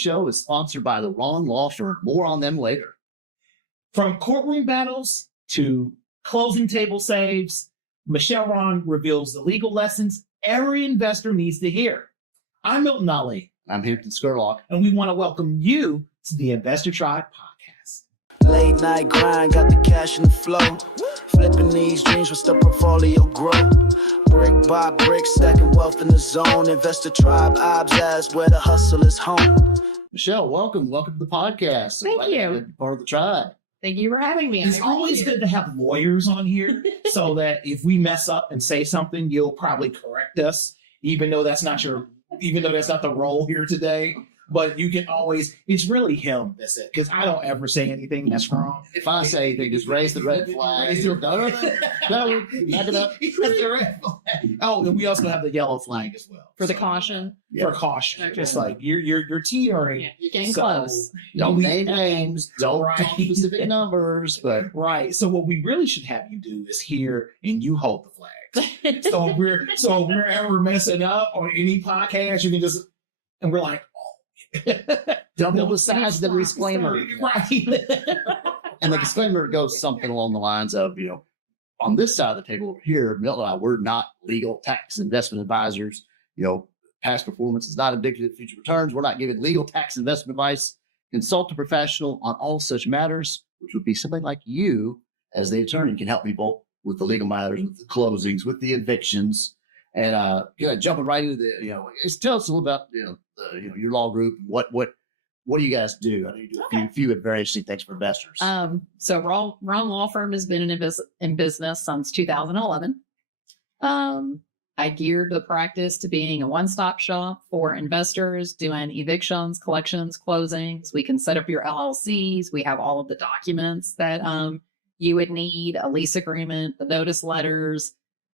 show is sponsored by the Rawn Lawfirm. More on them later. From courtroom battles to closing table saves, Michelle Rawn reveals the legal lessons every investor needs to hear. I'm Milton Ali. I'm Hampton Scurlock. And we want to welcome you to the Investor Tribe podcast. Late night grind, got the cash in the flow. Flipping these dreams, what's the portfolio grow? Brick by brick, stacking wealth in the zone. Investor Tribe, Obs, where the hustle is home. Michelle, welcome. Welcome to the podcast. Thank you. Part of the tribe. Thank you for having me. It's always good to have lawyers on here so that if we mess up and say something, you'll probably correct us, even though that's not the role here today. But you can always, it's really him, that's it. Because I don't ever say anything that's wrong. If I say anything, just raise the red flag. No, back it up. The red flag. Oh, and we also have the yellow flag as well. For the caution. For caution. Okay. Just like you're teetering. Yeah, you're getting close. Don't name names. Don't Right. talk specific numbers. But Right. So what we really should have you do is here and you hold the flags. So if we're ever messing up on any podcast, you can just, and we're like, double the size of the disclaimer. Right. And the disclaimer goes something along the lines of, on this side of the table over here, Milton and I, we're not legal tax investment advisors. Past performance is not indicative of future returns. We're not giving legal tax investment advice. Consult a professional on all such matters, which would be somebody like you as the attorney can help people with the legal matters, with the closings, with the evictions. And jumping right into tell us a little about your law group. What do you guys do? I know you do a few very interesting things for investors. So Rawn Lawfirm has been in business since 2011. I geared the practice to being a one-stop shop for investors, doing evictions, collections, closings. We can set up your LLCs. We have all of the documents that you would need: a lease agreement, the notice letters,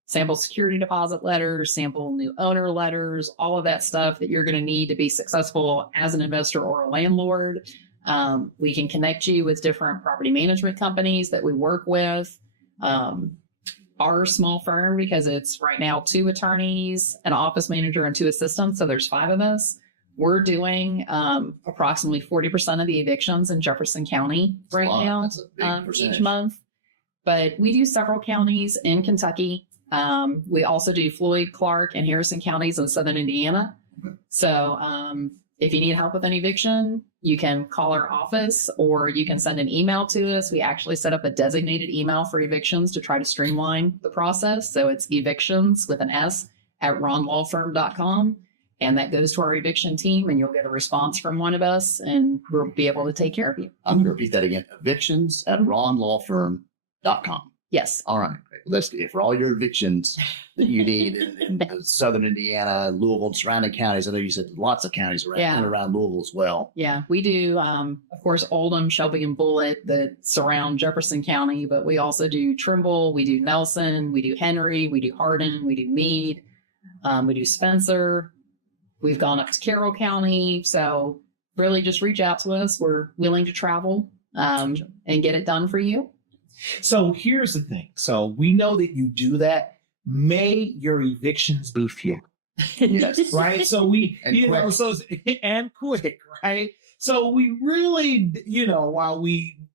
sample security deposit letters, sample new owner letters, all of that stuff that you're going to need to be successful as an investor or a landlord. We can connect you with different property management companies that we work with. Our small firm, because it's right now 2 attorneys, an office manager, and 2 assistants, so there's 5 of us. We're doing approximately 40% of the evictions in Jefferson County right now, That's a big percentage. each month. But we do several counties in Kentucky. We also do Floyd, Clark, and Harrison counties in Southern Indiana. So if you need help with an eviction, you can call our office or you can send an email to us. We actually set up a designated email for evictions to try to streamline the process. So it's evictions with an S at rawnlawfirm.com. And that goes to our eviction team, and you'll get a response from one of us, and we'll be able to take care of you. I'm going to repeat that again. Evictions at rawnlawfirm.com. Yes. All right. Let's for all your evictions that you need in Southern Indiana, Louisville, and surrounding counties. I know you said lots of counties around Louisville as well. Yeah, we do, of course, Oldham, Shelby, and Bullitt that surround Jefferson County, but we also do Trimble, we do Nelson, we do Henry, we do Hardin, we do Meade, we do Spencer. We've gone up to Carroll County. So really just reach out to us. We're willing to travel and get it done for you. So here's the thing. So we know that you do that. May your evictions be few. Yes. Right. So we, quick. and quick, right? So we really,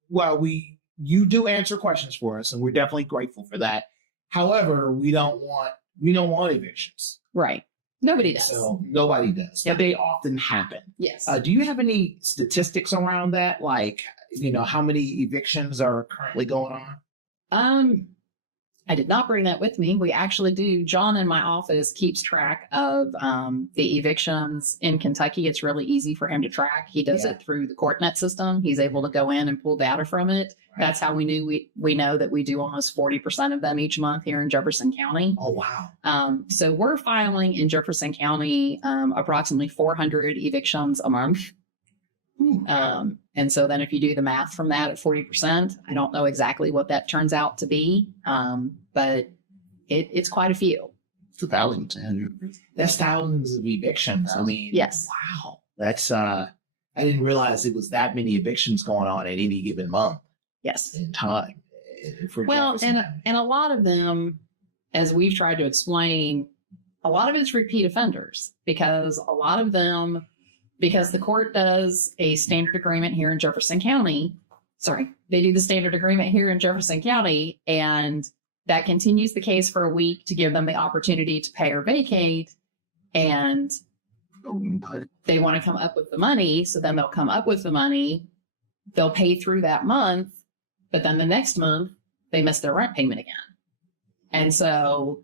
while you do answer questions for us, and we're definitely grateful for that. However, we don't want evictions. Right. Nobody does. So nobody does. Yep. They often happen. Yes. Do you have any statistics around that? Like, how many evictions are currently going on? I did not bring that with me. We actually do. John in my office keeps track of the evictions in Kentucky. It's really easy for him to track. He does it through the CourtNet system. He's able to go in and pull data from it. Right. That's how we know that we do almost 40% of them each month here in Jefferson County. Oh, wow. So we're filing in Jefferson County approximately 400 evictions a month. And so then if you do the math from that at 40%, I don't know exactly what that turns out to be, but it's quite a few. It's thousands. That's thousands of evictions. I mean, yes. Wow. That's, I didn't realize it was that many evictions going on at any given month. Yes. In time. Well, and a lot of them, as we've tried to explain, a lot of it's repeat offenders because a lot of them, because the court does a standard agreement here in Jefferson County. Sorry, they do the standard agreement here in Jefferson County, and that continues the case for a week to give them the opportunity to pay or vacate. And they want to come up with the money. So then they'll come up with the money. They'll pay through that month, but then the next month they miss their rent payment again. And so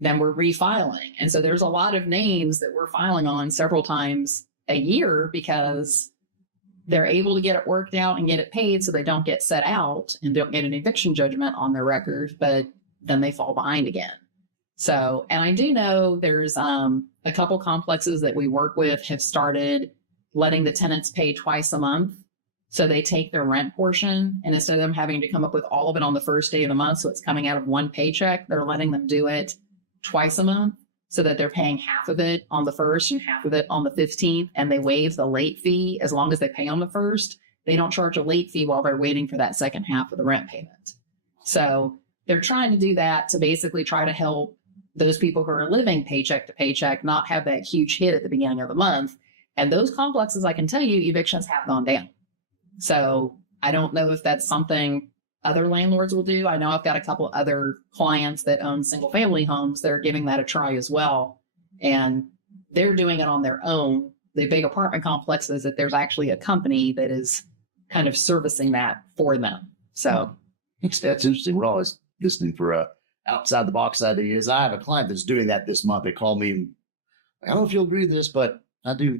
then we're refiling. And so there's a lot of names that we're filing on several times a year because they're able to get it worked out and get it paid so they don't get set out and don't get an eviction judgment on their record, but then they fall behind again. So, and I do know there's a couple complexes that we work with have started letting the tenants pay twice a month. So they take their rent portion, and instead of them having to come up with all of it on the first day of the month, so it's coming out of one paycheck, they're letting them do it twice a month so that they're paying half of it on the first and half of it on the 15th, and they waive the late fee as long as they pay on the first. They don't charge a late fee while they're waiting for that second half of the rent payment. So they're trying to do that to basically try to help those people who are living paycheck to paycheck not have that huge hit at the beginning of the month. And those complexes, I can tell you, evictions have gone down. So I don't know if that's something other landlords will do. I know I've got a couple other clients that own single family homes. They're giving that a try as well. And they're doing it on their own. The big apartment complexes, that there's actually a company that is kind of servicing that for them. So That's interesting. We're always listening for outside the box ideas. I have a client that's doing that this month. They called me. I don't know if you'll agree with this, but I do,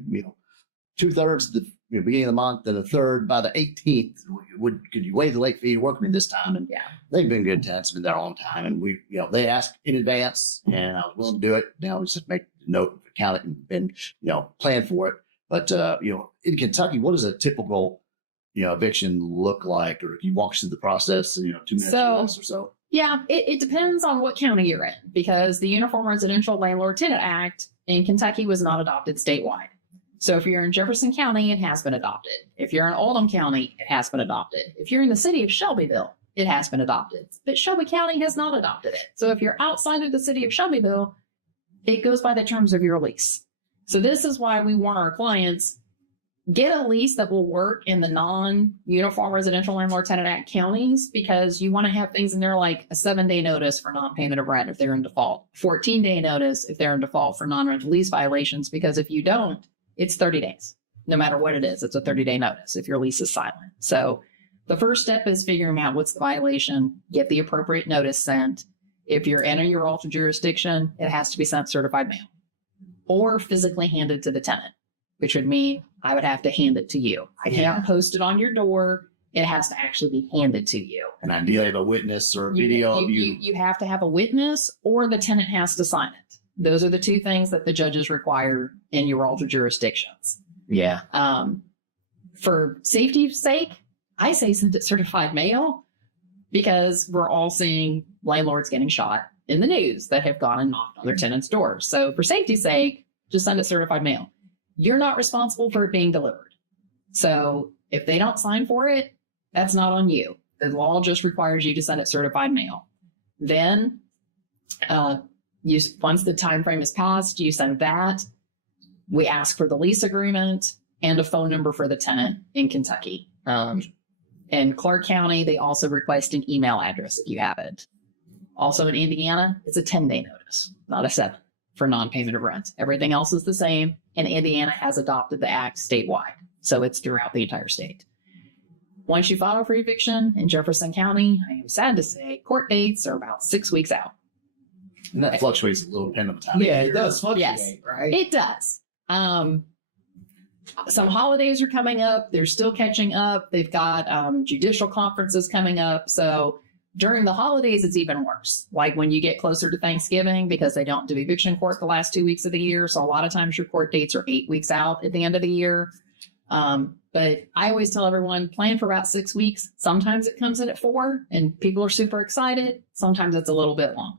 2/3 at the beginning of the month and a third by the 18th. Could you waive the late fee to work with me this time? And yeah, they've been good tenants, been there a long time. And we, they asked in advance and I was willing to do it. Now we just make a note, count it and plan for it. But, in Kentucky, what does a typical, eviction look like? Or if you walk through the process, 2 minutes or less or so? Yeah, it depends on what county you're in, because the Uniform Residential Landlord Tenant Act in Kentucky was not adopted statewide. So if you're in Jefferson County, it has been adopted. If you're in Oldham County, it has been adopted. If you're in the city of Shelbyville, it has been adopted. But Shelby County has not adopted it. So if you're outside of the city of Shelbyville, it goes by the terms of your lease. So this is why we want our clients get a lease that will work in the non-Uniform Residential Landlord Tenant Act counties, because you want to have things in there like a 7-day notice for non-payment of rent if they're in default, 14-day notice if they're in default for non-rental lease violations, because if you don't, it's 30 days. No matter what it is, it's a 30-day notice if your lease is silent. So the first step is figuring out what's the violation, get the appropriate notice sent. If you're in your altered jurisdiction, it has to be sent certified mail or physically handed to the tenant, which would mean I would have to hand it to you. I can't post it on your door. It has to actually be handed to you. And ideally have a witness or a video of you. You have to have a witness, or the tenant has to sign it. Those are the two things that the judges require in your altered jurisdictions. Yeah. For safety's sake, I say send it certified mail, because we're all seeing landlords getting shot in the news that have gone and knocked on their tenants' doors. So for safety's sake, just send it certified mail. You're not responsible for it being delivered. So if they don't sign for it, that's not on you. The law just requires you to send it certified mail. Then, once the time frame is passed, you send that. We ask for the lease agreement and a phone number for the tenant in Kentucky. In Clark County, they also request an email address if you have it. Also in Indiana, it's a 10-day notice, not a 7, for non-payment of rent. Everything else is the same, and Indiana has adopted the act statewide, so it's throughout the entire state. Once you file for eviction in Jefferson County, I am sad to say, court dates are about 6 weeks out. And that fluctuates a little depending on the time of Yeah, year. it does fluctuate, Yes, right? it does. Some holidays are coming up. They're still catching up. They've got judicial conferences coming up. So during the holidays, it's even worse. Like when you get closer to Thanksgiving, because they don't do eviction court the last 2 weeks of the year. So a lot of times your court dates are 8 weeks out at the end of the year. But I always tell everyone, plan for about 6 weeks. Sometimes it comes in at 4 and people are super excited. Sometimes it's a little bit longer.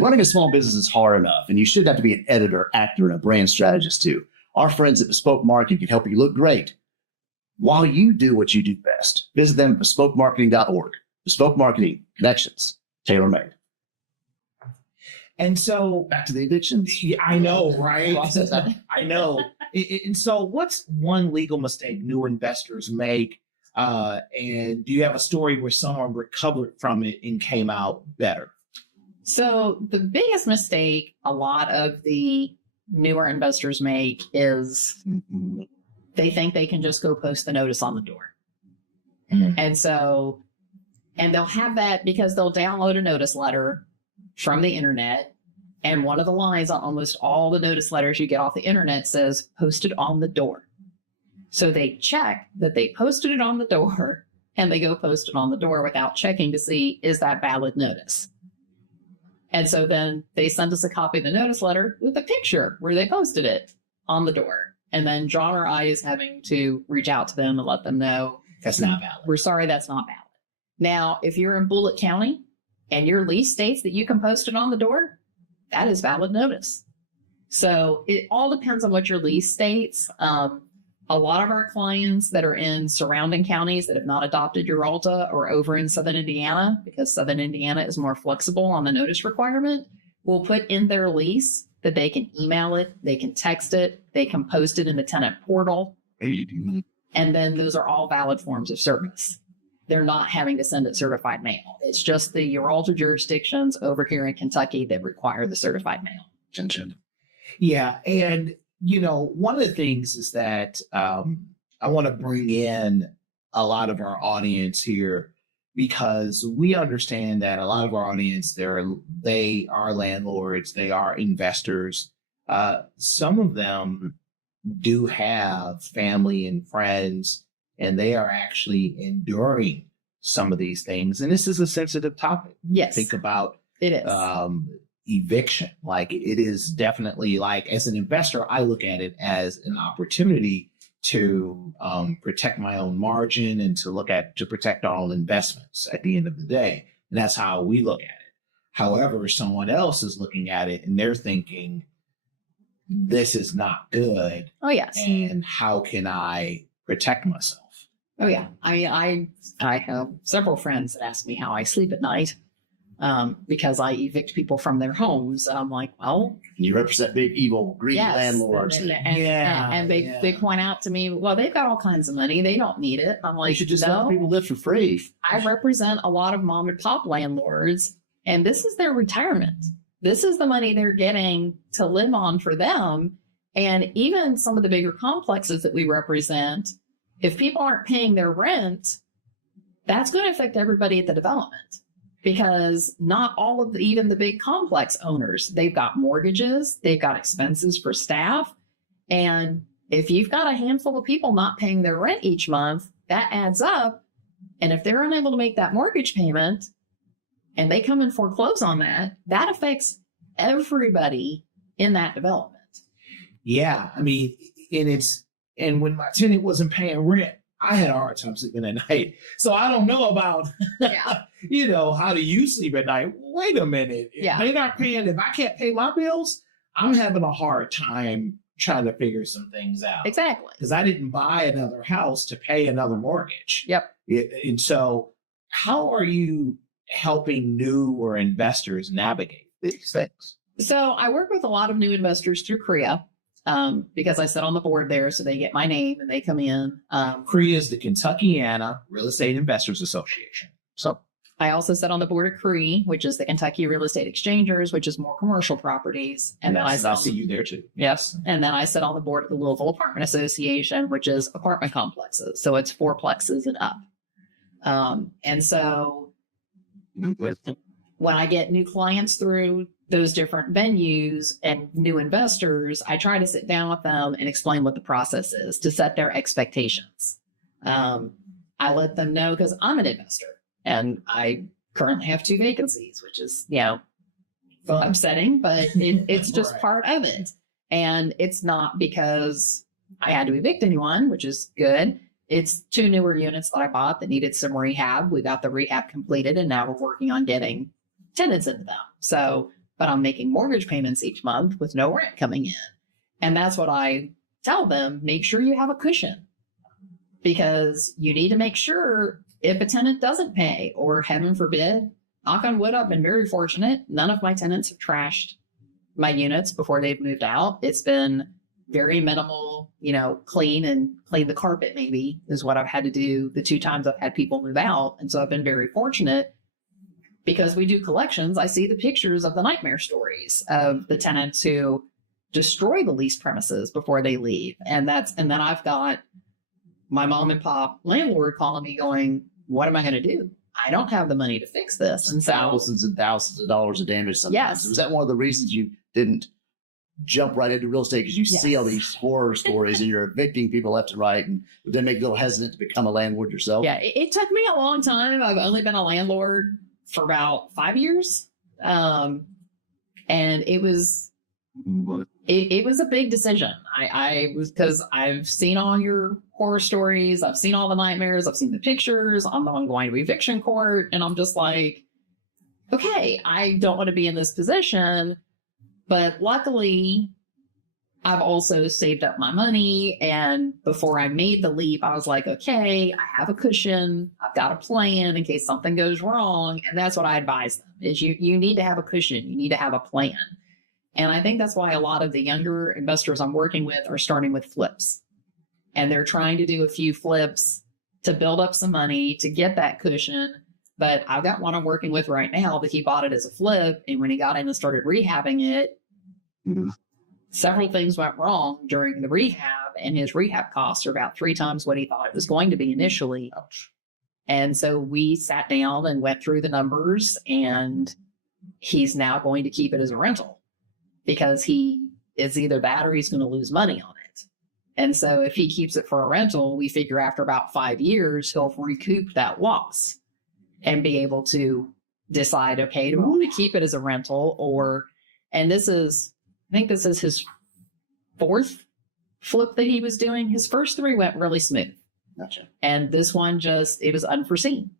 Running a small business is hard enough, and you should have to be an editor, actor, and a brand strategist too. Our friends at Bespoke Marketing can help you look great while you do what you do best. Visit them at bespokemarketing.org. Bespoke Marketing, connections, tailor-made. And so Back to the evictions. yeah, I know, right? Process that. I know. And so what's one legal mistake new investors make? And do you have a story where someone recovered from it and came out better? So the biggest mistake a lot of the newer investors make is they think they can just go post the notice on the door. And so, and they'll have that because they'll download a notice letter from the internet. And one of the lines on almost all the notice letters you get off the internet says posted on the door. So they check that they posted it on the door and they go post it on the door without checking to see, is that valid notice? And so then they send us a copy of the notice letter with a picture where they posted it on the door. And then John or I is having to reach out to them and let them know That's not valid. we're sorry, that's not valid. Now, if you're in Bullitt County and your lease states that you can post it on the door, that is valid notice. So it all depends on what your lease states. A lot of our clients that are in surrounding counties that have not adopted Uralta or over in Southern Indiana, because Southern Indiana is more flexible on the notice requirement, will put in their lease that they can email it, they can text it, they can post it in the tenant portal. And then those are all valid forms of service. They're not having to send it certified mail. It's just the Uralta jurisdictions over here in Kentucky that require the certified mail. Yeah. And, you know, one of the things is that I want to bring in a lot of our audience here because we understand that a lot of our audience, they are landlords, they are investors. Some of them do have family and friends, and they are actually enduring some of these things. And this is a sensitive topic. Yes, Think about it is. eviction. Like it is definitely like, as an investor, I look at it as an opportunity to protect my own margin and to protect our own investments at the end of the day. And that's how we look at it. However, someone else is looking at it and they're thinking, this is not good. Oh, yes. And how can I protect myself? Oh, yeah. I have several friends that ask me how I sleep at night because I evict people from their homes. And I'm like, well, You represent big, evil, greedy yes. landlords. And they point out to me, well, they've got all kinds of money. They don't need it. I'm like, You should just no, let people live for free. I represent a lot of mom and pop landlords, and this is their retirement. This is the money they're getting to live on for them. And even some of the bigger complexes that we represent, if people aren't paying their rent, that's going to affect everybody at the development, because not all of even the big complex owners, they've got mortgages, they've got expenses for staff. And if you've got a handful of people not paying their rent each month, that adds up. And if they're unable to make that mortgage payment and they come and foreclose on that, that affects everybody in that development. Yeah. I mean, and when my tenant wasn't paying rent, I had a hard time sleeping at night. So I don't know about, Yeah. you know, how do you sleep at night? Wait a minute. If Yeah. they're not paying, if I can't pay my bills, I'm having a hard time trying to figure some things out. Exactly. Because I didn't buy another house to pay another mortgage. Yep. And so how are you helping newer investors navigate these things? So I work with a lot of new investors through CREA because I sit on the board there. So they get my name and they come in. CREA is the Kentuckiana Real Estate Investors Association. So I also sit on the board of CRE, which is the Kentucky Real Estate Exchangers, which is more commercial properties. And then I see you there too. Yes. And then I sit on the board of the Louisville Apartment Association, which is apartment complexes. So it's fourplexes and up. And so when I get new clients through those different venues and new investors, I try to sit down with them and explain what the process is to set their expectations. I let them know because I'm an investor and I currently have 2 vacancies, which is, upsetting, but it's just Right. part of it. And it's not because I had to evict anyone, which is good. It's 2 newer units that I bought that needed some rehab. We got the rehab completed and now we're working on getting tenants into them. So, but I'm making mortgage payments each month with no rent coming in. And that's what I tell them, make sure you have a cushion because you need to make sure if a tenant doesn't pay or heaven forbid, knock on wood, I've been very fortunate. None of my tenants have trashed my units before they've moved out. It's been very minimal, clean the carpet maybe is what I've had to do the 2 times I've had people move out. And so I've been very fortunate because we do collections. I see the pictures of the nightmare stories of the tenants who destroy the leased premises before they leave. And then I've got my mom and pop landlord calling me going, what am I going to do? I don't have the money to fix this. And so, thousands and thousands of dollars of damage. Sometimes. Yes. Was that one of the reasons you didn't jump right into real estate? Because you see all these horror stories and you're evicting people left and right, and then make you a little hesitant to become a landlord yourself? Yeah, it took me a long time. I've only been a landlord for about 5 years. And it was a big decision. I was, because I've seen all your horror stories. I've seen all the nightmares. I've seen the pictures. I'm the one going to eviction court. And I'm just like, okay, I don't want to be in this position. But luckily, I've also saved up my money. And before I made the leap, I was like, okay, I have a cushion. I've got a plan in case something goes wrong. And that's what I advise them is you need to have a cushion. You need to have a plan. And I think that's why a lot of the younger investors I'm working with are starting with flips. And they're trying to do a few flips to build up some money to get that cushion. But I've got one I'm working with right now that he bought it as a flip. And when he got in and started rehabbing it, several things went wrong during the rehab. And his rehab costs are about 3 times what he thought it was going to be initially. Ouch. And so we sat down and went through the numbers. And he's now going to keep it as a rental because he is either that or he's going to lose money on it. And so if he keeps it for a rental, we figure after about 5 years, he'll recoup that loss and be able to decide, okay, do I want to keep it as a rental and I think this is his 4th flip that he was doing. His first 3 went really smooth. Gotcha. And this one it was unforeseen.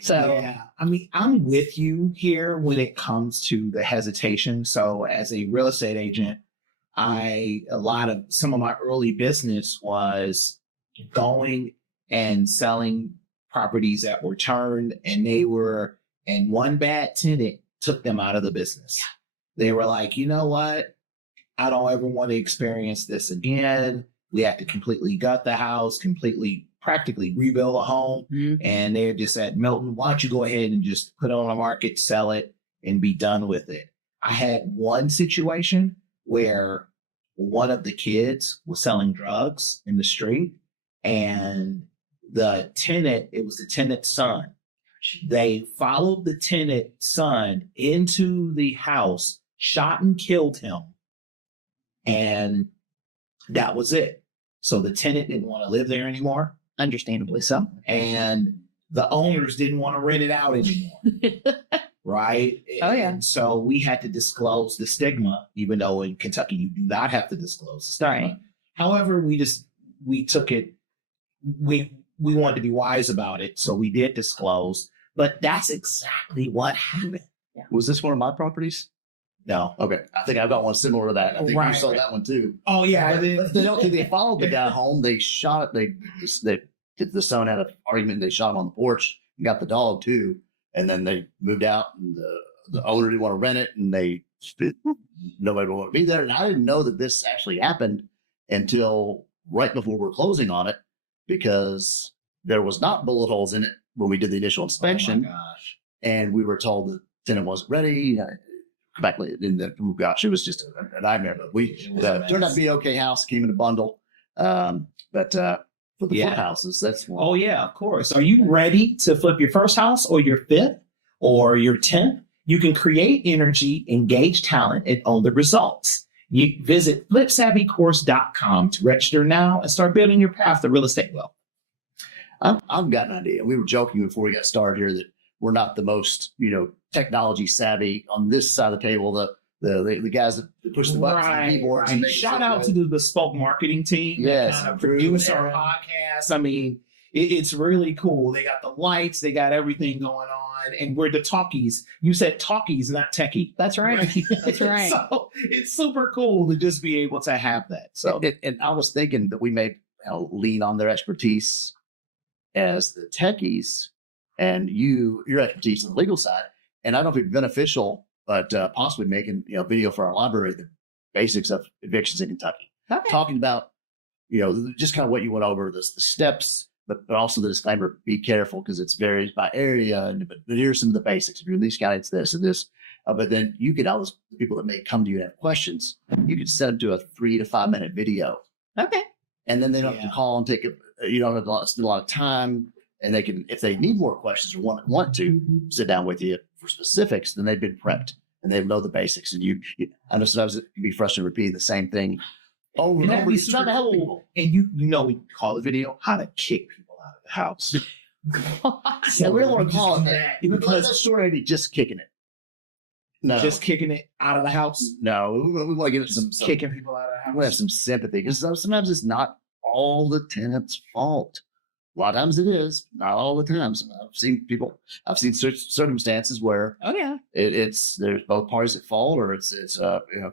So yeah, I mean, I'm with you here when it comes to the hesitation. So as a real estate agent, some of my early business was going and selling properties that were turned, and one bad tenant took them out of the business. They were like, you know what? I don't ever want to experience this again. We have to completely gut the house, practically rebuild a home. Mhm. And they're just at Milton, why don't you go ahead and just put it on the market, sell it, and be done with it. I had one situation where one of the kids was selling drugs in the street, and it was the tenant's son. They followed the tenant's son into the house, shot and killed him. And that was it. So the tenant didn't want to live there anymore. understandably so. And the owners didn't want to rent it out anymore. Right? Oh, yeah. And so we had to disclose the stigma, even though in Kentucky you do not have to disclose the stigma. Right. However, we took it, we wanted to be wise about it, so we did disclose. But that's exactly what happened. Was this one of my properties? No. Okay. I think I've got one similar to that. I think Right, you saw right. that one too. Oh yeah. They followed the guy home. They shot it. The son had an argument. They shot him on the porch and got the dog too. And then they moved out, and the owner didn't want to rent it, and nobody would want to be there. And I didn't know that this actually happened until right before we're closing on it, because there was not bullet holes in it when we did the initial inspection. Oh my gosh. And we were told the tenant wasn't ready. Back in the, oh gosh, it was just a nightmare. But it turned out to be okay house, came in a bundle. But for the Yeah. flip houses, that's one. Oh yeah, of course. Are you ready to flip your first house or your 5th or your 10th? You can create energy, engage talent, and own the results. You visit flipsavvycourse.com to register now and start building your path to real estate wealth. I've got an idea. We were joking before we got started here that we're not the most, technology savvy on this side of the table. The guys that push the buttons and the keyboards. And make Shout it out to the Bespoke marketing team. Yes, that kind of Drew produce and our Aaron. podcast. I mean, it's really cool. They got the lights, they got everything going on, and we're the talkies. You said talkies, not techie. That's right. That's right. So it's super cool to just be able to have that. So And I was thinking that we may lean on their expertise as the techies and your expertise on the legal side. And I don't know if it'd be beneficial, but possibly making video for our library, the basics of evictions in Kentucky, Okay. talking about just kind of what you went over, the steps, but also the disclaimer: be careful because it varies by area. But here's some of the basics. If you're in Lease County, it's this and this. But then you get all those people that may come to you and have questions. You can send them to a 3 to 5 minute video, Okay. and then they don't have to call and take it. You don't have to spend a lot of time, and they can, if they need more questions or want to sit down with you for specifics, then they've been prepped and they know the basics. And I know sometimes it can be frustrating repeating the same thing over and over. It's not to help people. And we call the video how to kick people out of the house. So we don't want to call it that because because that's already just kicking it. No, just kicking it out of the house, no. We want to give it some kicking people out of the I want to have house. some sympathy because sometimes it's not all the tenant's fault. A lot of times it is, not all the times. I've seen circumstances where Oh yeah. there's both parties at fault, or it's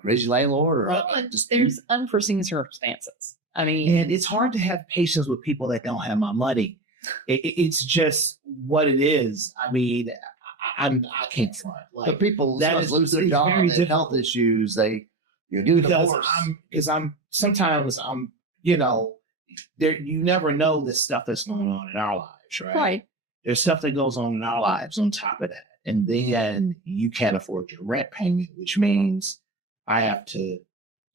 crazy landlord, or Well, there's unforeseen circumstances. I mean, And it's hard to have patience with people that don't have my money. It's just what it is. I mean, I can't front. the Like, people that that is- lose their it's job, very they have health difficult. issues, they do because divorce. I'm there. You never know the stuff that's going on in our lives, right? right. There's stuff that goes on in our lives on top of that, and then you can't afford your rent payment, which means I have to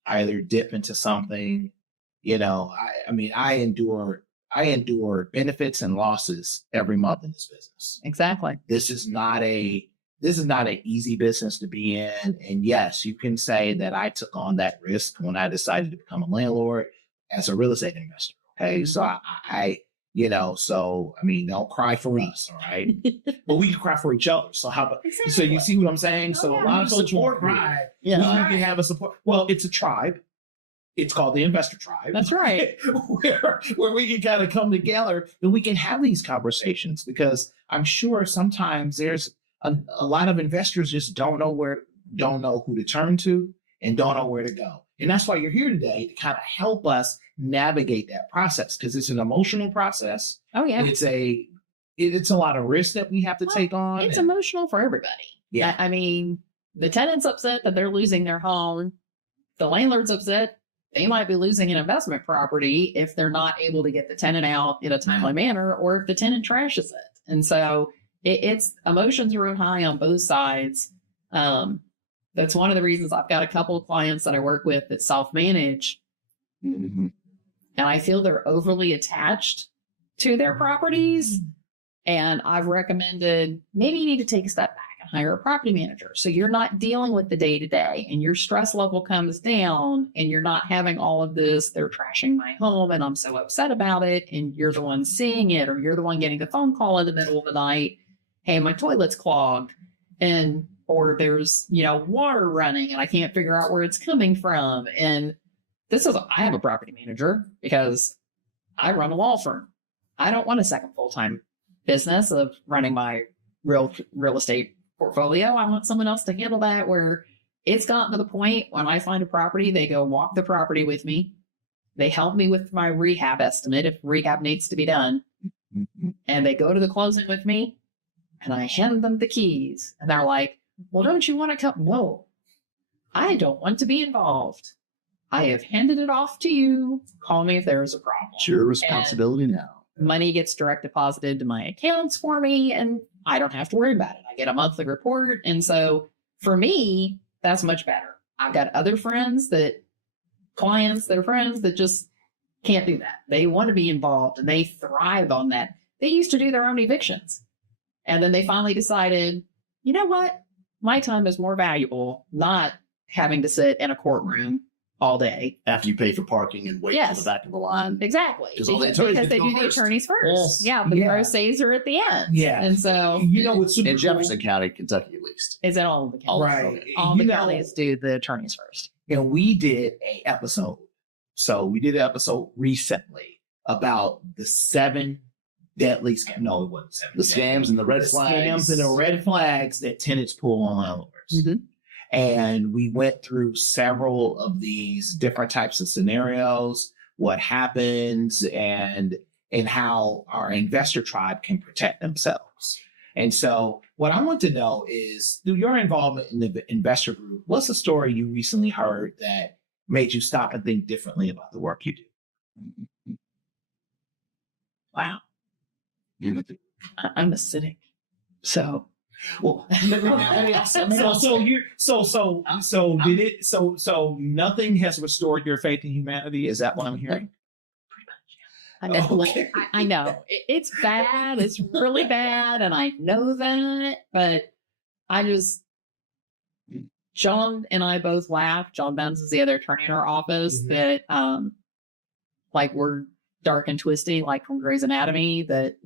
either dip into something. I endure benefits and losses every month in this business. Exactly. This is not an easy business to be in. And yes, you can say that I took on that risk when I decided to become a landlord as a real estate investor. Okay. So don't cry for us. All right. But we can cry for each other. So so you see what I'm saying? So a lot of folks won't cry. Yeah. We can have a support. Well, it's a tribe. It's called the investor tribe. That's right. where we can kind of come together and we can have these conversations, because I'm sure sometimes there's a lot of investors just don't know who to turn to and don't know where to go. And that's why you're here today, to kind of help us navigate that process, because it's an emotional process. Oh yeah. And it's a lot of risk that we have to take on. It's And- emotional for everybody. Yeah. I mean, the tenant's upset that they're losing their home. The landlord's upset they might be losing an investment property if they're not able to get the tenant out in a timely manner, or if the tenant trashes it. And so it's emotions are high on both sides. That's one of the reasons I've got a couple of clients that I work with that self-manage, and I feel they're overly attached to their properties. And I've recommended maybe you need to take a step back and hire a property manager, so you're not dealing with the day-to-day and your stress level comes down, and you're not having all of this, they're trashing my home and I'm so upset about it, and you're the one seeing it, or you're the one getting the phone call in the middle of the night, hey, my toilet's clogged, or there's water running and I can't figure out where it's coming from. And I have a property manager because I run a law firm. I don't want a second full-time business of running my real estate portfolio. I want someone else to handle that, where it's gotten to the point when I find a property, they go walk the property with me. They help me with my rehab estimate if rehab needs to be done. And they go to the closing with me, and I hand them the keys, and they're like, well, don't you want to come? No, I don't want to be involved. I have handed it off to you. Call me if there is a problem. It's your responsibility now. Money gets direct deposited to my accounts for me, and I don't have to worry about it. I get a monthly report. And so for me, that's much better. I've got other clients that just can't do that. They want to be involved and they thrive on that. They used to do their own evictions. And then they finally decided, you know what? My time is more valuable not having to sit in a courtroom all day. After you pay for parking and wait Yes. for the back of the line. Exactly. Because all the attorneys Because they go do the first. attorneys first. Yes. Yeah. The Yeah. gross saves are at the end. Yeah. And so What's super In cool? Jefferson County, Kentucky, at least. is it all of the counties? Right. All the counties do the attorneys first. And we did an episode. So we did an episode recently about the 7 deadly scams. No, it wasn't 7. The scams and the red The flags. scams and the red flags that tenants pull on landlords. And we went through several of these different types of scenarios, what happens, and and how our investor tribe can protect themselves. And so what I want to know is, through your involvement in the investor group, what's a story you recently heard that made you stop and think differently about the work you do? Wow. I'm acidic. So, Well, so nothing has restored your faith in humanity. Is that what I'm hearing? Okay. I know it's bad. It's really bad. And I know that, but John and I both laughed. John Benz is the other attorney in our office that, like we're dark and twisty, like from Grey's Anatomy that,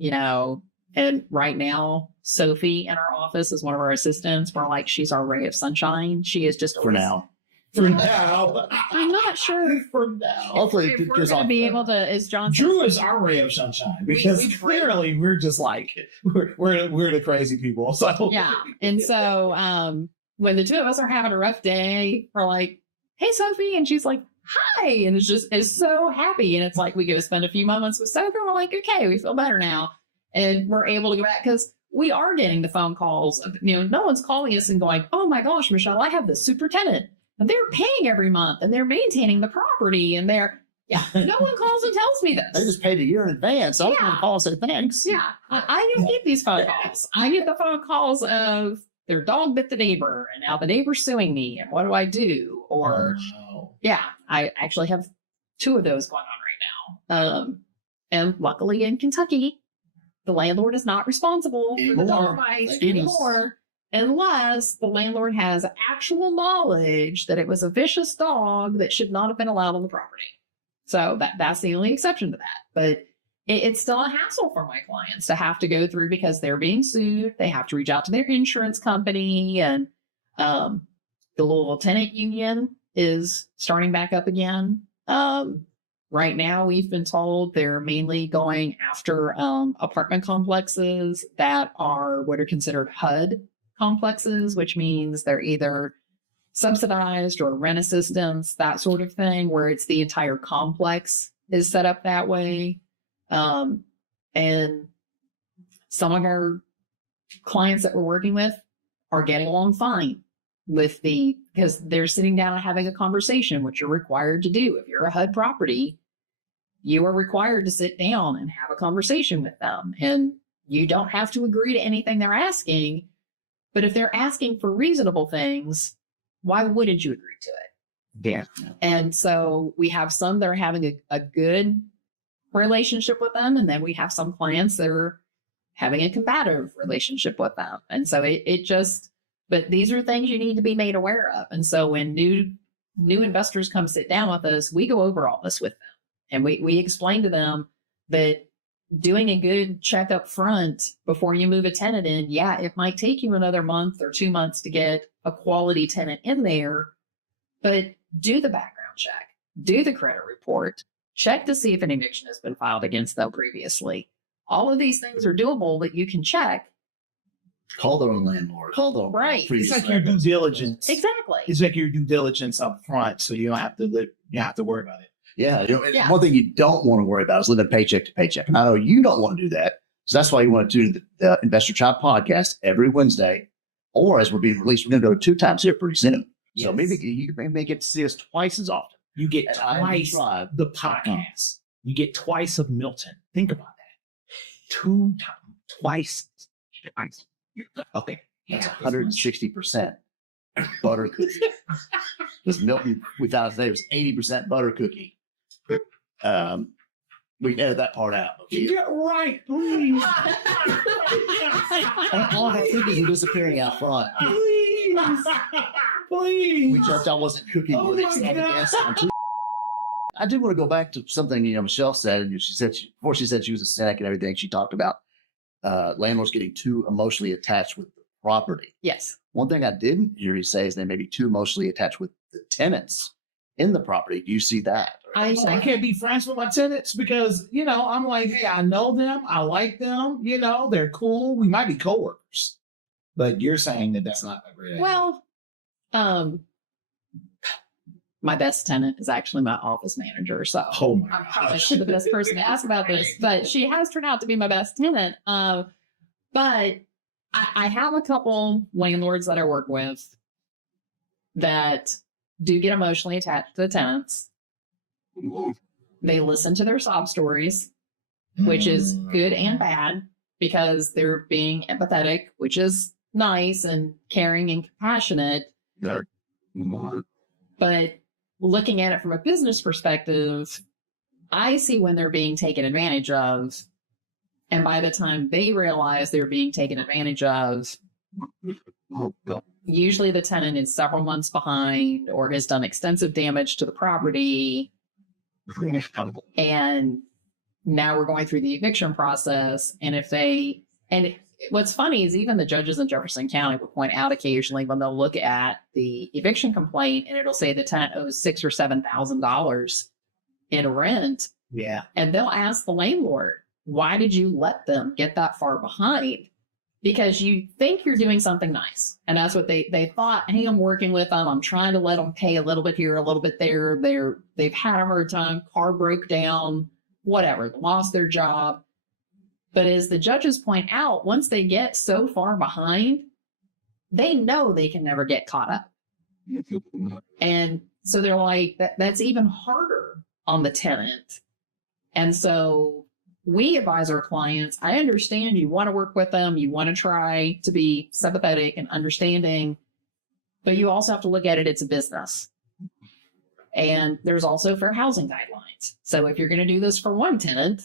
and right now, Sophie in our office is one of our assistants. We're like, she's our ray of sunshine. She is just For now. For now. I'm not sure. For now. Hopefully, if we're going to be able to, as John Drew is our ray of sunshine because clearly we're just like, we're the crazy people. So yeah. And so when the two of us are having a rough day, we're like, hey, Sophie. And she's like, hi. And is so happy. And it's like, we get to spend a few moments with Sophie. And we're like, okay, we feel better now. And we're able to go back because we are getting the phone calls. No one's calling us and going, oh my gosh, Michelle, I have the superintendent. And they're paying every month and they're maintaining the property and no one calls and tells me this. They just paid a year in advance. So I was going to call and say thanks. Yeah. I don't get these phone calls. I get the phone calls of their dog bit the neighbor and now the neighbor's suing me and what do I do? Or, I actually have 2 of those going on right now. And luckily in Kentucky, the landlord is not responsible for the dog bites anymore unless the landlord has actual knowledge that it was a vicious dog that should not have been allowed on the property. So that's the only exception to that. But it's still a hassle for my clients to have to go through because they're being sued. They have to reach out to their insurance company, and the Louisville Tenant Union is starting back up again. Right now, we've been told they're mainly going after apartment complexes that are what are considered HUD complexes, which means they're either subsidized or rent assistance, that sort of thing, where it's the entire complex is set up that way. And some of our clients that we're working with are getting along fine because they're sitting down and having a conversation, which you're required to do. If you're a HUD property, you are required to sit down and have a conversation with them. And you don't have to agree to anything they're asking. But if they're asking for reasonable things, why wouldn't you agree to it? Yeah. And so we have some that are having a good relationship with them. And then we have some clients that are having a combative relationship with them. And so but these are things you need to be made aware of. And so when new investors come sit down with us, we go over all this with them. And we explain to them that doing a good check up front before you move a tenant in, it might take you another month or 2 months to get a quality tenant in there, but do the background check, do the credit report, check to see if an eviction has been filed against them previously. All of these things are doable that you can check. Call their own landlord. Call them. Right. It's like your due diligence. Exactly. It's like your due diligence up front, so you don't have to worry about it. Yeah, one thing you don't want to worry about is living paycheck to paycheck. And I know you don't want to do that. So that's why you want to do the Investor Tribe podcast every Wednesday. Or as we're being released, we're going to go 2 times here pretty soon. So maybe you may get to see us twice as often. You get twice the podcast. You get twice of Milton. Think about that. Twice. Okay. That's 160% butter cookie. This Milton we found today was 80% butter cookie. We can edit that part out. Get right, please. All our cookies are disappearing out front. Please. We joked I wasn't cooking. Oh my God. I do want to go back to something Michelle said. And she said before she said she was a cynic and everything. She talked about landlords getting too emotionally attached with the property. Yes. One thing I didn't hear you say is they may be too emotionally attached with the tenants in the property. Do you see that? I can't be friends with my tenants because, I'm like, hey, I know them. I like them. They're cool. We might be coworkers. But you're saying that that's not a great idea. Well, my best tenant is actually my office manager. So Oh my I'm probably gosh. the best person to ask about this, but she has turned out to be my best tenant. But I have a couple landlords that I work with that do get emotionally attached to the tenants. They listen to their sob stories, which is good and bad because they're being empathetic, which is nice and caring and compassionate. But looking at it from a business perspective, I see when they're being taken advantage of. And by the time they realize they're being taken advantage of, usually the tenant is several months behind or has done extensive damage to the property. And now we're going through the eviction process. And what's funny is even the judges in Jefferson County will point out occasionally when they'll look at the eviction complaint and it'll say the tenant owes $6,000 or $7,000 in rent. Yeah. And they'll ask the landlord, why did you let them get that far behind? Because you think you're doing something nice. And that's what they thought. Hey, I'm working with them. I'm trying to let them pay a little bit here, a little bit there. They've had a hard time. Car broke down, whatever. They lost their job. But as the judges point out, once they get so far behind, they know they can never get caught up. And so they're like, that's even harder on the tenant. And so we advise our clients, I understand you want to work with them, you want to try to be sympathetic and understanding, but you also have to look at it, it's a business. And there's also fair housing guidelines. So if you're going to do this for one tenant,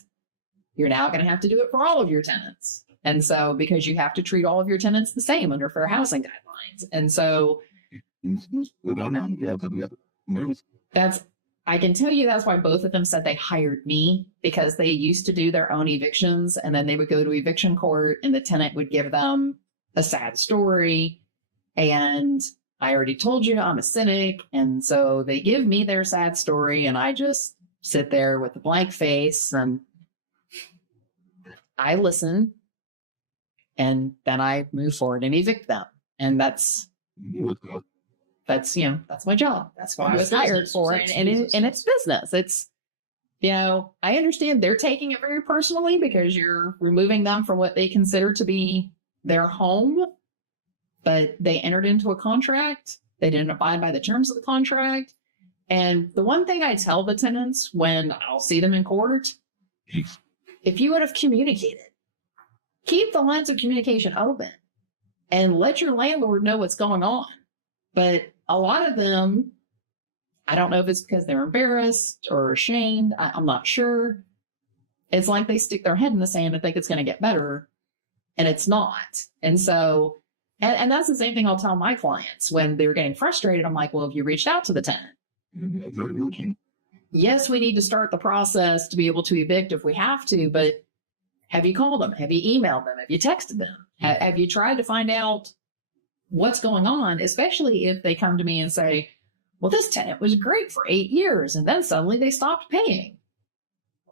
you're now going to have to do it for all of your tenants. And so because you have to treat all of your tenants the same under fair housing guidelines. And so I can tell you that's why both of them said they hired me, because they used to do their own evictions and then they would go to eviction court and the tenant would give them a sad story. And I already told you I'm a cynic. And so they give me their sad story and I just sit there with a blank face and I listen and then I move forward and evict them. And that's my job. That's what I was hired for. And it's business. It's, I understand they're taking it very personally because you're removing them from what they consider to be their home, but they entered into a contract. They didn't abide by the terms of the contract. And the one thing I tell the tenants when I'll see them in court, if you would have communicated, keep the lines of communication open and let your landlord know what's going on. But a lot of them, I don't know if it's because they're embarrassed or ashamed. I'm not sure. It's like they stick their head in the sand and think it's going to get better, and it's not. And so, and that's the same thing I'll tell my clients when they're getting frustrated. I'm like, well, have you reached out to the tenant? Yes, we need to start the process to be able to evict if we have to, but have you called them? Have you emailed them? Have you texted them? Have you tried to find out what's going on, especially if they come to me and say, well, this tenant was great for 8 years and then suddenly they stopped paying.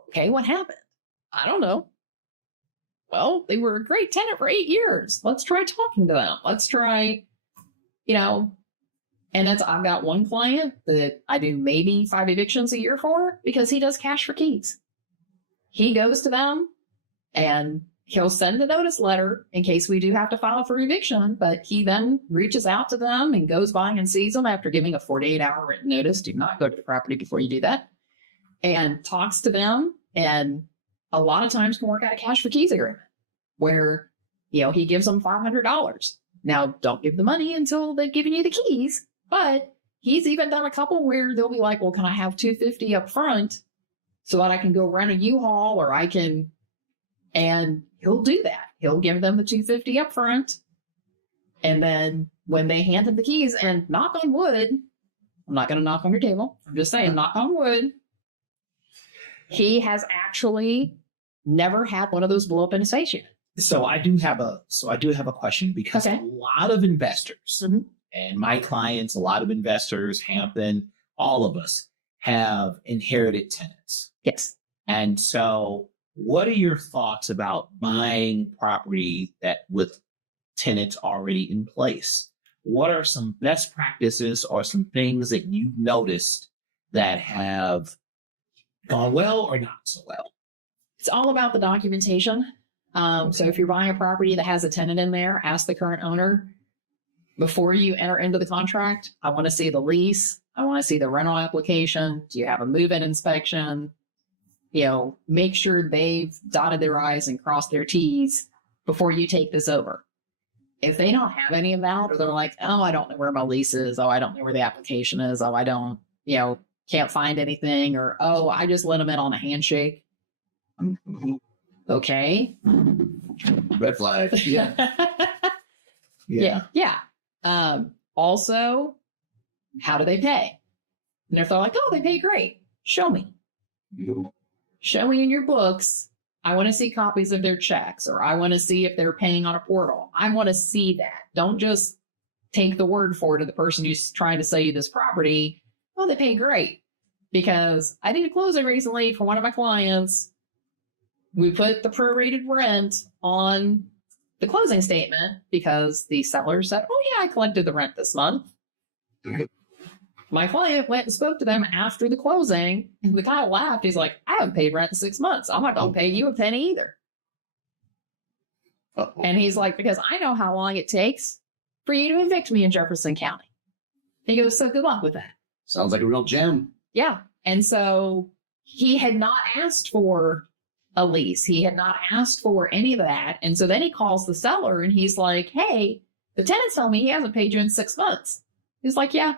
Okay, what happened? I don't know. Well, they were a great tenant for 8 years. Let's try talking to them. Let's try, and I've got one client that I do maybe 5 evictions a year for because he does cash for keys. He goes to them and he'll send a notice letter in case we do have to file for eviction, but he then reaches out to them and goes by and sees them after giving a 48-hour written notice. Do not go to the property before you do that. And talks to them, and a lot of times can work out a cash for keys agreement where, he gives them $500. Now, don't give the money until they've given you the keys, but he's even done a couple where they'll be like, well, can I have $250 up front so that I can go rent a U-Haul or I can... And he'll do that. He'll give them the $250 up front. And then when they hand him the keys, and knock on wood, I'm not going to knock on your table. I'm just saying, knock on wood. He has actually never had one of those blow up in his face yet. So I do have a question because a lot of investors and my clients, a lot of investors, Hampton, all of us have inherited tenants. Yes. And so what are your thoughts about buying property that with tenants already in place? what are some best practices or some things that you've noticed that have gone well or not so well? It's all about the documentation. So if you're buying a property that has a tenant in there, ask the current owner before you enter into the contract. I want to see the lease. I want to see the rental application. Do you have a move-in inspection? Make sure they've dotted their I's and crossed their T's before you take this over. If they don't have any of that, or they're like, oh, I don't know where my lease is. Oh, I don't know where the application is. Oh, I don't, can't find anything. Or, oh, I just let them in on a handshake. Okay. Red flag. Yeah. Also, how do they pay? And if they're like, oh, they pay great, show me. Show me in your books. I want to see copies of their checks, or I want to see if they're paying on a portal. I want to see that. Don't just take the word for it of the person who's trying to sell you this property. Oh, they pay great. Because I did a closing recently for one of my clients. We put the prorated rent on the closing statement because the seller said, oh yeah, I collected the rent this month. My client went and spoke to them after the closing, and the guy laughed. He's like, I haven't paid rent in 6 months. I'm not going to pay you a penny either. Uh-oh. And he's like, because I know how long it takes for you to evict me in Jefferson County. He goes, so good luck with that. Sounds like a real gem. Yeah. And so he had not asked for a lease. He had not asked for any of that. And so then he calls the seller and he's like, hey, the tenant's telling me he hasn't paid you in 6 months. He's like, yeah.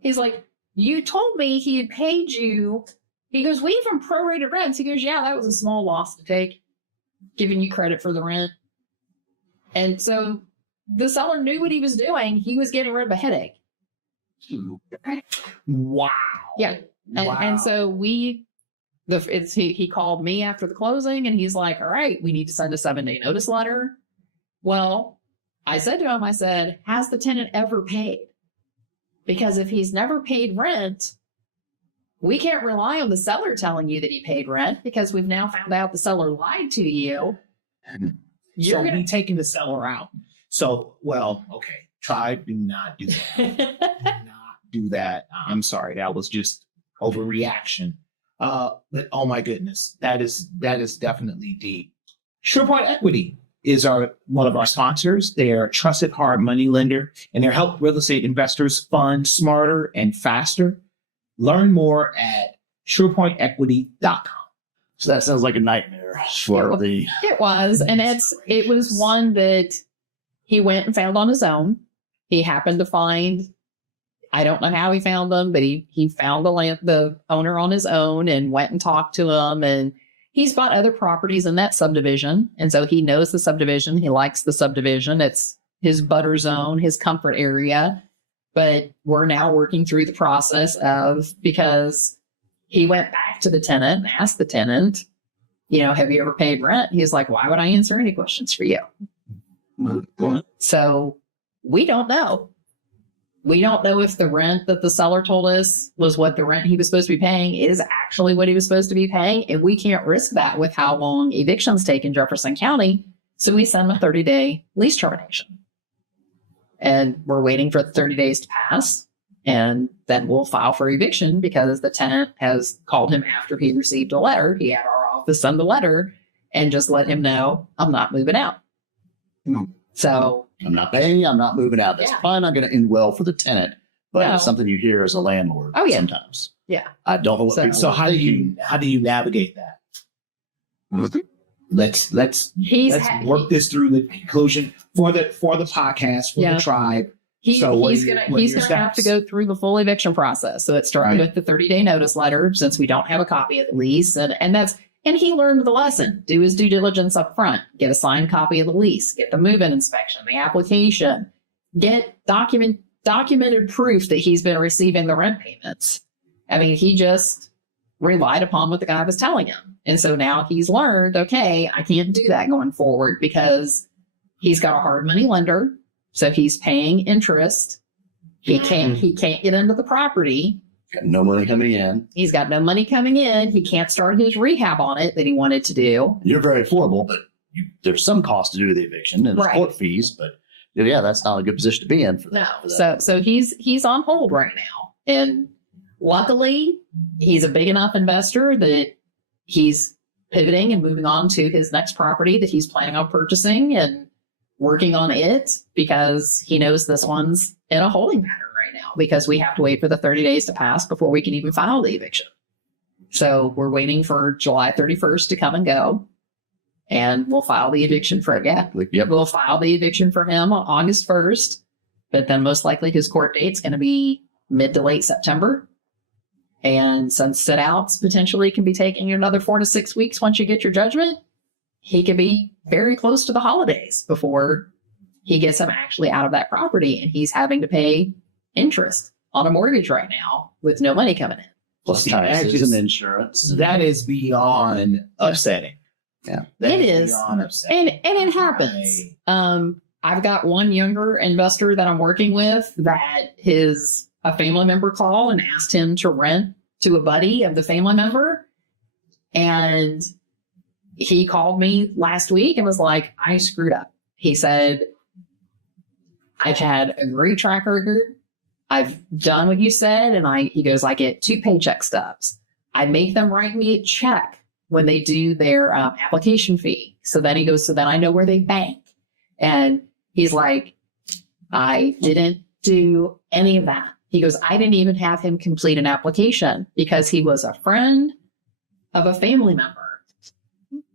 He's like, you told me he had paid you. He goes, we even prorated rents. He goes, yeah, that was a small loss to take, giving you credit for the rent. And so the seller knew what he was doing. He was getting rid of a headache. Wow. Yeah. Wow. And so he called me after the closing and he's like, all right, we need to send a 7-day notice letter. Well, I said to him, has the tenant ever paid? Because if he's never paid rent, we can't rely on the seller telling you that he paid rent, because we've now found out the seller lied to you. You're going to be taking the seller out. So, okay. Do not do that. Do not do that. I'm sorry. That was just overreaction. But oh my goodness, that is definitely deep. Surepoint Equity is one of our sponsors. They are a trusted hard money lender, and they help real estate investors fund smarter and faster. Learn more at surepointequity.com. So that sounds like a nightmare for the. It was, and it was one that he went and found on his own. He happened to find, I don't know how he found them, but he found the owner on his own and went and talked to him, and he's bought other properties in that subdivision. And so he knows the subdivision. He likes the subdivision. It's his butter zone, his comfort area. But we're now working through the process because he went back to the tenant and asked the tenant, have you ever paid rent? He's like, why would I answer any questions for you? So we don't know. We don't know if the rent that the seller told us was what the rent he was supposed to be paying is actually what he was supposed to be paying. And we can't risk that with how long evictions take in Jefferson County. So we send him a 30-day lease termination. And we're waiting for the 30 days to pass. And then we'll file for eviction because the tenant has called him after he received a letter. He had our office send the letter and just let him know, I'm not moving out. So I'm not paying you. I'm not moving out. That's probably not going to end well for the tenant, but it's something you hear as a landlord. Oh, yeah. Sometimes. Yeah. I don't know what people So how do you navigate that? Let's work this through the conclusion for the podcast, for the tribe. He's gonna have to go through the full eviction process. So it started with the 30-day notice letter, since we don't have a copy of the lease, and he learned the lesson. Do his due diligence up front. Get a signed copy of the lease. Get the move-in inspection, the application. Get documented proof that he's been receiving the rent payments. I mean, he just relied upon what the guy was telling him. And so now he's learned, okay, I can't do that going forward because he's got a hard money lender. So he's paying interest. He can't get into the property. Got no money coming in. He's got no money coming in. He can't start his rehab on it that he wanted to do. You're very affordable, but there's some cost to do the eviction and court fees, but yeah, that's not a good position to be in. For No. for that. So he's on hold right now. And luckily, he's a big enough investor that he's pivoting and moving on to his next property that he's planning on purchasing and working on it because he knows this one's in a holding pattern right now because we have to wait for the 30 days to pass before we can even file the eviction. So we're waiting for July 31st to come and go. And we'll file the eviction for him. Yep. We'll file the eviction for him on August 1st. But then most likely his court date's going to be mid to late September. And since sit outs potentially can be taking another 4 to 6 weeks once you get your judgment, he could be very close to the holidays before he gets him actually out of that property. And he's having to pay interest on a mortgage right now with no money coming in. Plus See, taxes that is- and insurance. That is beyond upsetting. Yeah. That It is. beyond upsetting. And it happens. I've got one younger investor that I'm working with that a family member called and asked him to rent to a buddy of the family member. And he called me last week and was like, I screwed up. He said, I've had a great track record. I've done what you said. And he goes, I get 2 paycheck stubs. I make them write me a check when they do their application fee. So then he goes, so then I know where they bank. And he's like, I didn't do any of that. He goes, I didn't even have him complete an application because he was a friend of a family member.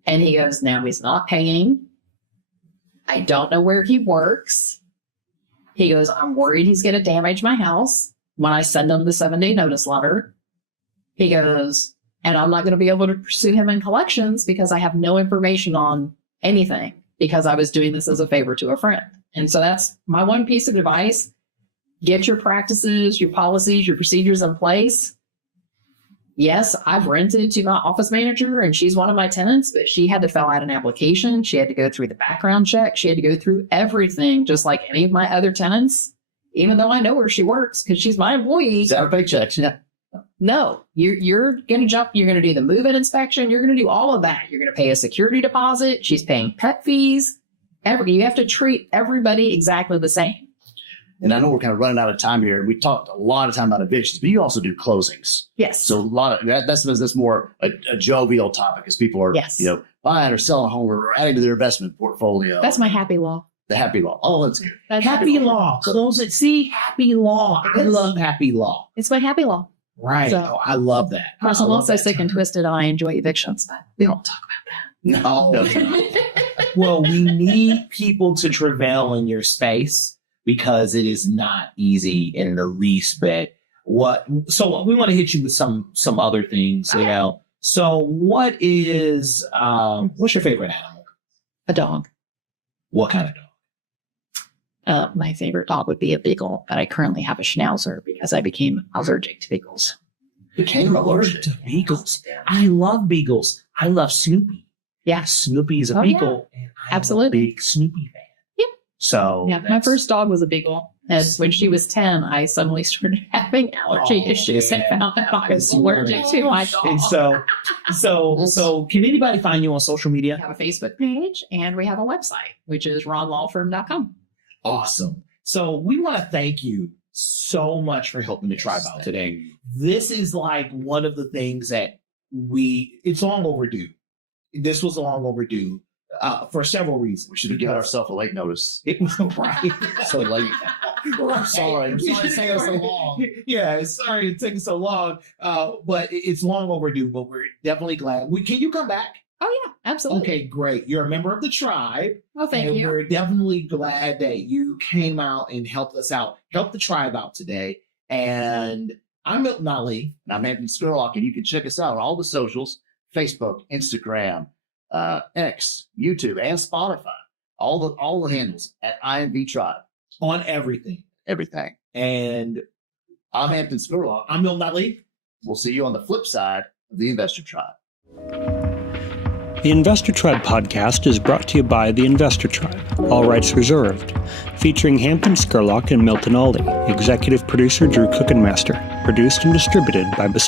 And he goes, now he's not paying. I don't know where he works. He goes, I'm worried he's going to damage my house when I send him the 7-day notice letter. He goes, and I'm not going to be able to pursue him in collections because I have no information on anything because I was doing this as a favor to a friend. And so that's my one piece of advice. Get your practices, your policies, your procedures in place. Yes, I've rented to my office manager and she's one of my tenants, but she had to fill out an application. She had to go through the background check. She had to go through everything, just like any of my other tenants, even though I know where she works because she's my employee. It's our paychecks. Yeah. No, you're going to jump. You're going to do the move-in inspection. You're going to do all of that. You're going to pay a security deposit. She's paying pet fees. You have to treat everybody exactly the same. And I know we're kind of running out of time here. We talked a lot of time about evictions, but you also do closings. Yes. So a lot of that's more a jovial topic as people are, Yes. buying or selling a home or adding to their investment portfolio. That's my happy law. The happy law. Oh, that's good. That's Happy law. Close it. See, happy law. I love happy law. It's my happy law. Right. So- Oh, I love that. Of course, I I'm love also that sick and term. twisted. I enjoy evictions, but we don't talk No, about no. that. Well, we need people to travail in your space because it is not easy in the least bit. So we want to hit you with some other things, you know. So what's your favorite animal? A dog. What kind of dog? My favorite dog would be a beagle, but I currently have a schnauzer because I became allergic to beagles. Became allergic to beagles. I love beagles. I love Snoopy. Yeah. Snoopy is a Oh, beagle. And I'm Absolutely. a big Snoopy fan. Yep. So Yeah, my first dog was a beagle. And when she was 10, I suddenly started having allergy issues and found out I was allergic to my dog. And so can anybody find you on social We media? have a Facebook page and we have a website, which is rawlawfirm.com. Awesome. So we want to thank you so much for helping the tribe out today. This is like one of the things that it's long overdue. This was long overdue for several reasons. We should have given ourselves a late notice. It was right. So late. Sorry. I'm sorry it's taking us so long. Yeah, sorry it's taking so long. But it's long overdue, but we're definitely glad. Can you come back? Oh, yeah, absolutely. Okay, great. You're a member of the tribe. Well, thank and you. we're definitely glad that you came out and helped us out, helped the tribe out today. And I'm Milton Ali. And I'm Hampton Scurlock, and you can check us out on all the socials, Facebook, Instagram, X, YouTube, and Spotify. All the handles at IMV Tribe. On everything. Everything. And I'm Hampton Scurlock. I'm Milton Ali. We'll see you on the flip side of the Investor Tribe. The Investor Tribe podcast is brought to you by the Investor Tribe, all rights reserved, featuring Hampton Scurlock and Milton Ali, executive producer Drew Cookenmaster, produced and distributed by Bespoke.